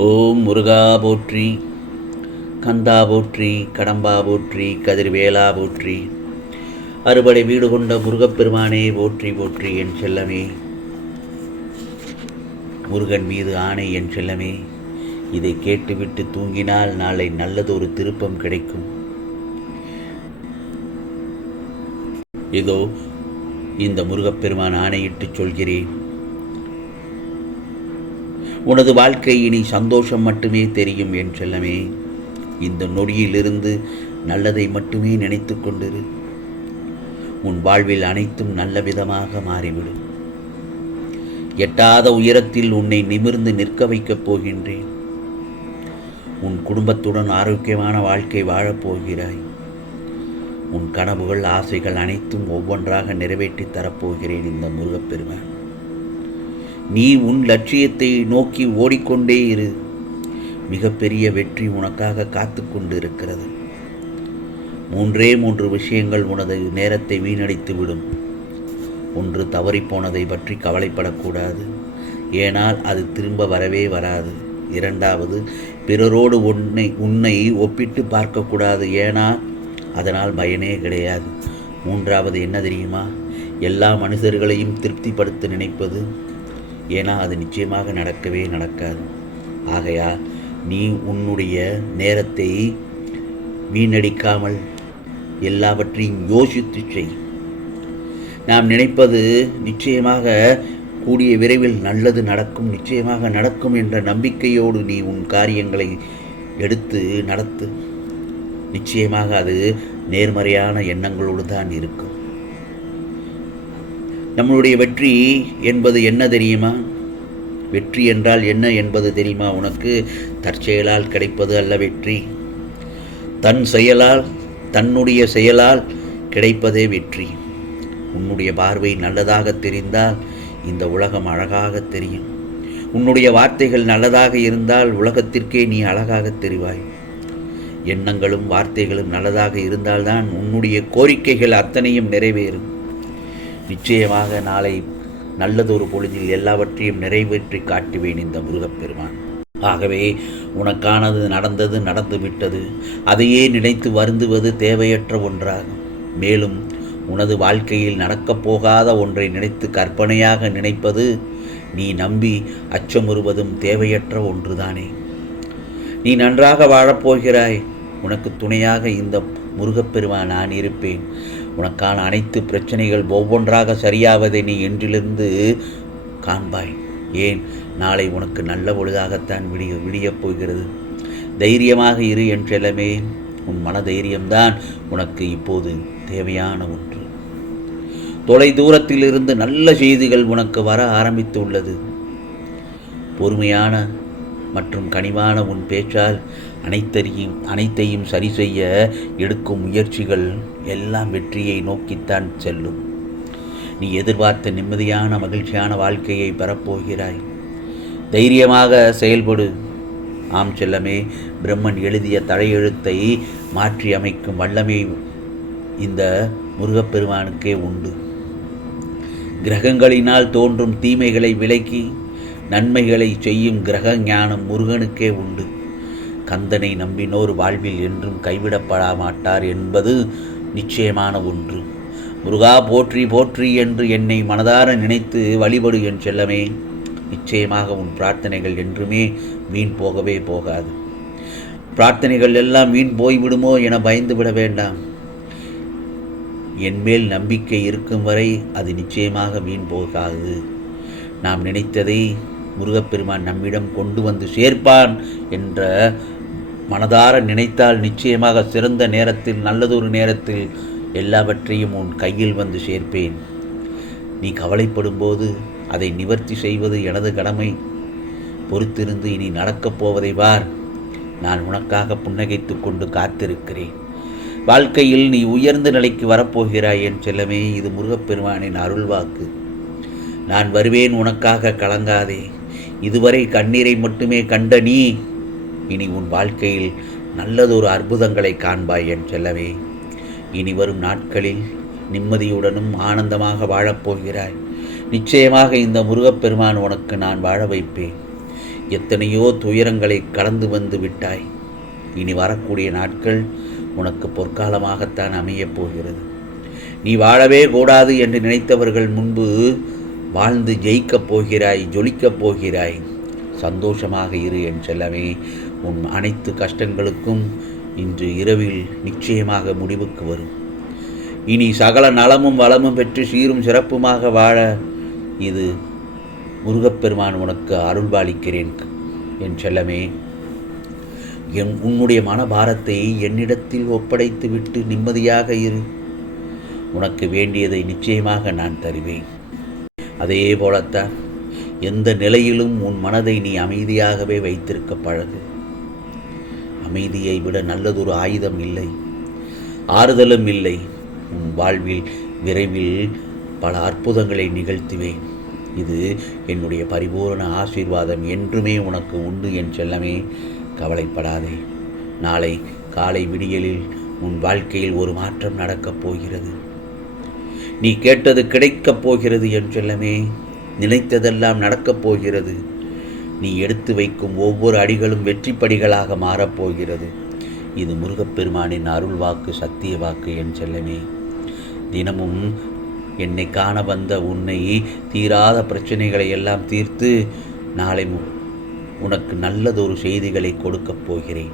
ஓம் முருகா போற்றி கந்தா போற்றி கடம்பா போற்றி கதிர்வேலா போற்றி அறுபடை வீடு கொண்ட முருகப்பெருமானே போற்றி போற்றி என் செல்லமே. முருகன் மீது ஆணை என் செல்லமே. இதை கேட்டுவிட்டு தூங்கினால் நாளை நல்லதொரு திருப்பம் கிடைக்கும். இதோ இந்த முருகப்பெருமான் ஆணையிட்டு சொல்கிறேன். உனது வாழ்க்கை இனி சந்தோஷம் மட்டுமே தெரியும் என் செல்லமே. இந்த நொடியிலிருந்து நல்லதை மட்டுமே நினைத்து கொண்டிரு. உன் வாழ்வில் அனைத்தும் நல்ல விதமாக மாறிவிடும். எட்டாத உயரத்தில் உன்னை நிமிர்ந்து நிற்க வைக்கப் போகின்றேன். உன் குடும்பத்துடன் ஆரோக்கியமான வாழ்க்கை வாழப்போகிறாய் உன் கனவுகள் ஆசைகள் அனைத்தும் ஒவ்வொன்றாக நிறைவேற்றி தரப்போகிறேன் இந்த முருகப்பெருமான். நீ உன் லட்சியத்தை நோக்கி ஓடிக்கொண்டே இரு. மிகப்பெரிய வெற்றி உனக்காக காத்து கொண்டு இருக்கிறது மூன்றே மூன்று விஷயங்கள் உனது நேரத்தை வீணடித்து விடும். ஒன்று தவறிப்போனதை பற்றி கவலைப்படக்கூடாது. ஏனால் அது திரும்ப வரவே வராது. இரண்டாவது பிறரோடு உன்னை உன்னை ஒப்பிட்டு பார்க்கக்கூடாது. ஏனால் அதனால் பயனே கிடையாது. மூன்றாவது என்ன தெரியுமா? எல்லா மனிதர்களையும் திருப்திப்படுத்த நினைப்பது ஏன்னா அது நிச்சயமாக நடக்கவே நடக்காது. ஆகையா நீ உன்னுடைய நேரத்தை வீணடிக்காமல் எல்லாவற்றையும் யோசித்து செய். நாம் நினைப்பது நிச்சயமாக கூடிய விரைவில் நல்லது நடக்கும் நிச்சயமாக நடக்கும் என்ற நம்பிக்கையோடு நீ உன் காரியங்களை எடுத்து நடத்து. நிச்சயமாக அது நேர்மறையான எண்ணங்களோடு தான் இருக்கும். நம்மளுடைய வெற்றி என்பது என்ன தெரியுமா? வெற்றி என்றால் என்ன என்பது தெரியுமா உனக்கு? தற்செயலால் கிடைப்பது அல்ல வெற்றி. தன் செயலால் தன்னுடைய செயலால் கிடைப்பதே வெற்றி. உன்னுடைய பார்வை நல்லதாக தெரிந்தால் இந்த உலகம் அழகாக தெரியும். உன்னுடைய வார்த்தைகள் நல்லதாக இருந்தால் உலகத்திற்கே நீ அழகாக தெரிவாய். எண்ணங்களும் வார்த்தைகளும் நல்லதாக இருந்தால்தான் உன்னுடைய கோரிக்கைகள் அத்தனையும் நிறைவேறும். நிச்சயமாக நாளை நல்லதொரு பொழுதில் எல்லாவற்றையும் நிறைவேற்றி காட்டுவேன் இந்த முருகப்பெருமான். ஆகவே உனக்கானது நடந்தது நடந்து விட்டது அதையே நினைத்து வருந்துவது தேவையற்ற ஒன்றாகும். மேலும் உனது வாழ்க்கையில் நடக்கப் போகாத ஒன்றை நினைத்து கற்பனையாக நினைப்பது நீ நம்பி அச்சமுறுவதும் தேவையற்ற ஒன்றுதானே. நீ நன்றாக வாழப்போகிறாய். உனக்கு துணையாக இந்த முருகப்பெருமான் நான் இருப்பேன். உனக்கான அனைத்து பிரச்சனைகள் ஒவ்வொன்றாக சரியாவதை நீ என்றிலிருந்து காண்பாய். ஏன்? நாளை உனக்கு நல்ல பொழுதாகத்தான் விடிய விடியப் போகிறது. தைரியமாக இரு என்றெல்லாமே உன் மன தைரியம்தான் உனக்கு இப்போது தேவையான ஒன்று. தொலை தூரத்திலிருந்து நல்ல செய்திகள் உனக்கு வர ஆரம்பித்து உள்ளது பொறுமையான மற்றும் கனிவான உன் பேச்சால் அனைத்தையும் அனைத்தையும் சரி செய்ய எடுக்கும் முயற்சிகள் எல்லாம் வெற்றியை நோக்கித்தான் செல்லும். நீ எதிர்பார்த்த நிம்மதியான மகிழ்ச்சியான வாழ்க்கையை பெறப்போகிறாய். தைரியமாக செயல்படு. ஆம் செல்லமே பிரம்மன் எழுதிய தலையெழுத்தை மாற்றி அமைக்கும் வல்லமை இந்த முருகப்பெருமானுக்கே உண்டு. கிரகங்களினால் தோன்றும் தீமைகளை விலக்கி நன்மைகளை செய்யும் கிரக ஞானம் முருகனுக்கே உண்டு. கந்தனை நம்பினோர் வாழ்வில் என்றும் கைவிடப்பட மாட்டார் என்பது நிச்சயமான ஒன்று. முருகா போற்றி போற்றி என்று என்னை மனதார நினைத்து வழிபடு என் செல்லமே. நிச்சயமாக உன் பிரார்த்தனைகள் என்றுமே வீண் போகவே போகாது. பிரார்த்தனைகள் எல்லாம் வீண் போய்விடுமோ என பயந்து விட வேண்டாம். என்மேல் நம்பிக்கை இருக்கும் வரை அது நிச்சயமாக வீண் போகாது. நாம் நினைத்ததை முருகப்பெருமான் நம்மிடம் கொண்டு வந்து சேர்ப்பான் என்ற மனதார நினைத்தால் நிச்சயமாக சிறந்த நேரத்தில் நல்லதொரு நேரத்தில் எல்லாவற்றையும் உன் கையில் வந்து சேர்ப்பேன். நீ கவலைப்படும்போது அதை நிவர்த்தி செய்வது எனது கடமை. பொறுத்திருந்து இனி நடக்கப் போவதை வார். நான் உனக்காக புன்னகைத்து கொண்டு காத்திருக்கிறேன். வாழ்க்கையில் நீ உயர்ந்த நிலைக்கு வரப்போகிறாய் என் செல்லமே இது முருகப்பெருமானின் அருள்வாக்கு. நான் வருவேன் உனக்காக கலங்காதே. இதுவரை கண்ணீரை மட்டுமே கண்ட நீ இனி உன் வாழ்க்கையில் நல்லதொரு அற்புதங்களை காண்பாய் என் செல்லவே இனி வரும் நாட்களில் நிம்மதியுடனும் ஆனந்தமாக வாழப்போகிறாய் நிச்சயமாக இந்த முருகப்பெருமான் உனக்கு நான் வாழ வைப்பேன். எத்தனையோ துயரங்களை கடந்து வந்து விட்டாய். இனி வரக்கூடிய நாட்கள் உனக்கு பொற்காலமாகத்தான் அமையப் போகிறது. நீ வாழவே கூடாது என்று நினைத்தவர்கள் முன்பு வாழ்ந்து ஜெயிக்கப் போகிறாய் ஜொலிக்கப் போகிறாய். சந்தோஷமாக இரு என் செல்லமே. உன் அனைத்து கஷ்டங்களுக்கும் இன்று இரவில் நிச்சயமாக முடிவுக்கு வரும். இனி சகல நலமும் வளமும் பெற்று சீரும் சிறப்புமாக வாழ இது முருகப்பெருமான் உனக்கு அருள்பாலிக்கிறேன் என் செல்லமே. என் உன்னுடைய மனபாரத்தை என்னிடத்தில் ஒப்படைத்து விட்டு நிம்மதியாக இரு. உனக்கு வேண்டியதை நிச்சயமாக நான் தருவேன். அதே போலத்தான் எந்த நிலையிலும் உன் மனதை நீ அமைதியாகவே வைத்திருக்க பழகு. அமைதியை விட நல்லதொரு ஆயுதம் இல்லை ஆறுதலும் இல்லை. உன் வாழ்வில் விரைவில் பல அற்புதங்களை நிகழ்த்துவேன். இது என்னுடைய பரிபூரண ஆசீர்வாதம். என்றுமே உனக்கு உண்டு என் செல்லமே. கவலைப்படாதே. நாளை காலை விடியலில் உன் வாழ்க்கையில் ஒரு மாற்றம் நடக்கப் போகிறது. நீ கேட்டது கிடைக்கப் போகிறது என் செல்லமே நினைத்ததெல்லாம் நடக்கப் போகிறது. நீ எடுத்து வைக்கும் ஒவ்வொரு அடிகளும் வெற்றி படிகளாக மாறப்போகிறது இது முருகப்பெருமானின் அருள் வாக்கு சத்திய வாக்கு என் செல்லமே. தினமும் என்னை காண வந்த உன்னை தீராத பிரச்சனைகளை எல்லாம் தீர்த்து நாளை மு- உனக்கு நல்லதொரு செய்திகளை கொடுக்கப் போகிறேன்.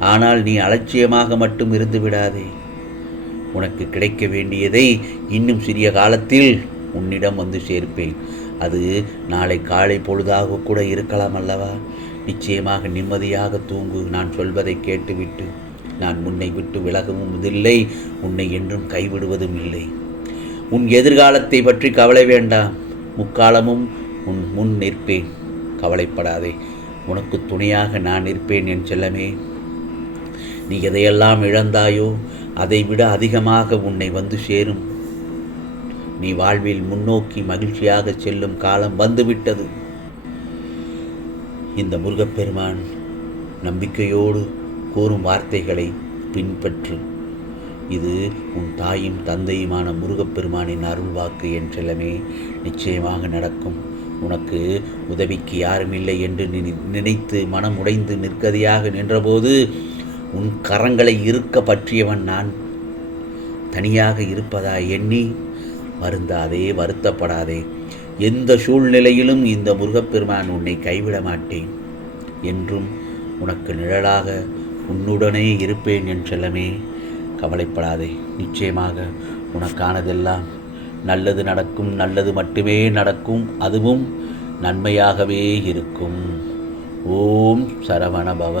ஆனால் நீ அலட்சியமாக மட்டும் இருந்து விடாதே. உனக்கு கிடைக்க வேண்டியதை இன்னும் சிறிய காலத்தில் உன்னிடம் வந்து சேர்ப்பேன். அது நாளை காலை பொழுதாக கூட இருக்கலாம் அல்லவா? நிச்சயமாக நிம்மதியாக தூங்கு நான் சொல்வதை கேட்டுவிட்டு. நான் உன்னை விட்டு விலகவும் இல்லை உன்னை என்றும் கைவிடுவதும் இல்லை. உன் எதிர்காலத்தை பற்றி கவலை வேண்டாம். முக்காலமும் உன் முன் நிற்பேன். கவலைப்படாதே உனக்கு துணையாக நான் நிற்பேன் என் செல்லமே. நீ எதையெல்லாம் இழந்தாயோ அதைவிட அதிகமாக உன்னை வந்து சேரும். நீ வாழ்வில் முன்னோக்கி மகிழ்ச்சியாக செல்லும் காலம் வந்துவிட்டது. இந்த முருகப்பெருமான் நம்பிக்கையோடு கூறும் வார்த்தைகளை பின்பற்று. இது உன் தாயும் தந்தையுமான முருகப்பெருமானின் அருள்வாக்கு என்றெல்லாமே நிச்சயமாக நடக்கும். உனக்கு உதவிக்கு யாரும் இல்லை என்று நினை- நினைத்து மனம் உடைந்து நிற்கதியாக நின்றபோது உன் கரங்களை இருக்க பற்றியவன் நான். தனியாக இருப்பதா எண்ணி வருந்தாதே வருத்தப்படாதே. எந்த சூழ்நிலையிலும் இந்த முருகப்பெருமான் உன்னை கைவிட மாட்டேன். என்றும் உனக்கு நிழலாக உன்னுடனே இருப்பேன் என் செல்லமே. கவலைப்படாதே நிச்சயமாக உனக்கானதெல்லாம் நல்லது நடக்கும் நல்லது மட்டுமே நடக்கும் அதுவும் நன்மையாகவே இருக்கும். ஓம் சரவணபவ.